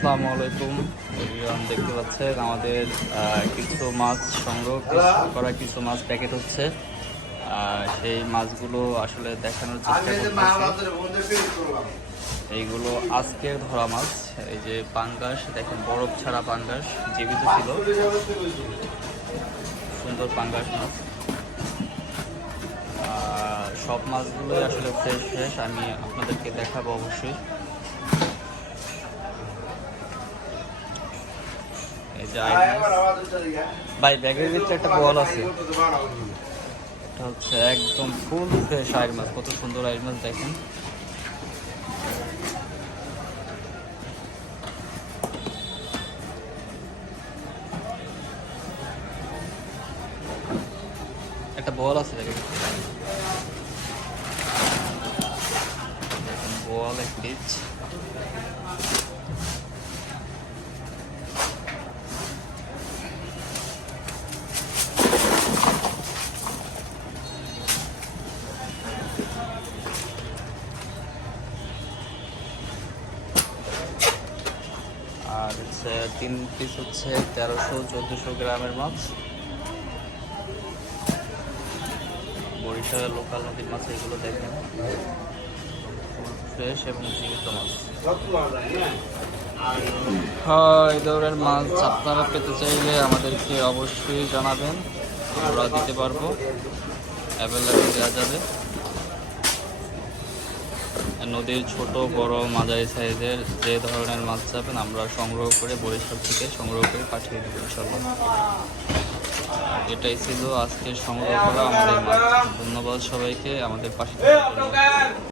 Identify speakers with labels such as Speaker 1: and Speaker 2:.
Speaker 1: আসসালামু আলাইকুম। এভরিওয়ান দেখতে পাচ্ছেন আমাদের কিছু মাছ সংগ্রহ করা কিছু মাছ প্যাকেট হচ্ছে। সেই মাছগুলো আসলে দেখানোর চেষ্টা করতেছি। এইগুলো আজকের ধরা মাছ এই যে পাঙ্গাস দেখেন বরফ ছাড়া পাঙ্গাস জীবিত ছিল। সুন্দর পাঙ্গাস মাছ। সব মাছগুলোই আসলে ফ্রেশ ফ্রেশ আমি আপনাদেরকে দেখাবো অবশ্যই এই যে আইস ভাই ব্যাগের ভিতরে একটা বল আছে। এটা হচ্ছে একদম ফুল ফ্রেশ মাছ কত সুন্দর আয়ের মাছ দেখেন। একটা বল আছে দেখেন, বল এক পিচ আর হচ্ছে তিন পিস হচ্ছে তেরোশো, চোদ্দোশো গ্রামের মাছ। বরিশালের লোকাল নদীর মাছ, এগুলো দেখেন। ফ্রেশ এবং জীবিত মাছ। হ্যাঁ এই ধরনের মাছ আপনারা পেতে চাইলে আমাদেরকে অবশ্যই জানাবেন। আমরা দিতে পারব। অ্যাভেলেবেল দেওয়া যাবে। নদীর ছোট, বড়, মাঝারি সাইজের যে ধরনের মাছ চাবেন আমরা সংগ্রহ করে বরিশাল থেকে সংগ্রহ করে পাঠিয়ে দেবো ইনশাল্লাহ এটাই ছিল আজকে সংগ্রহ করা আমাদের মাছ ধন্যবাদ সবাইকে, আমাদের পাশে।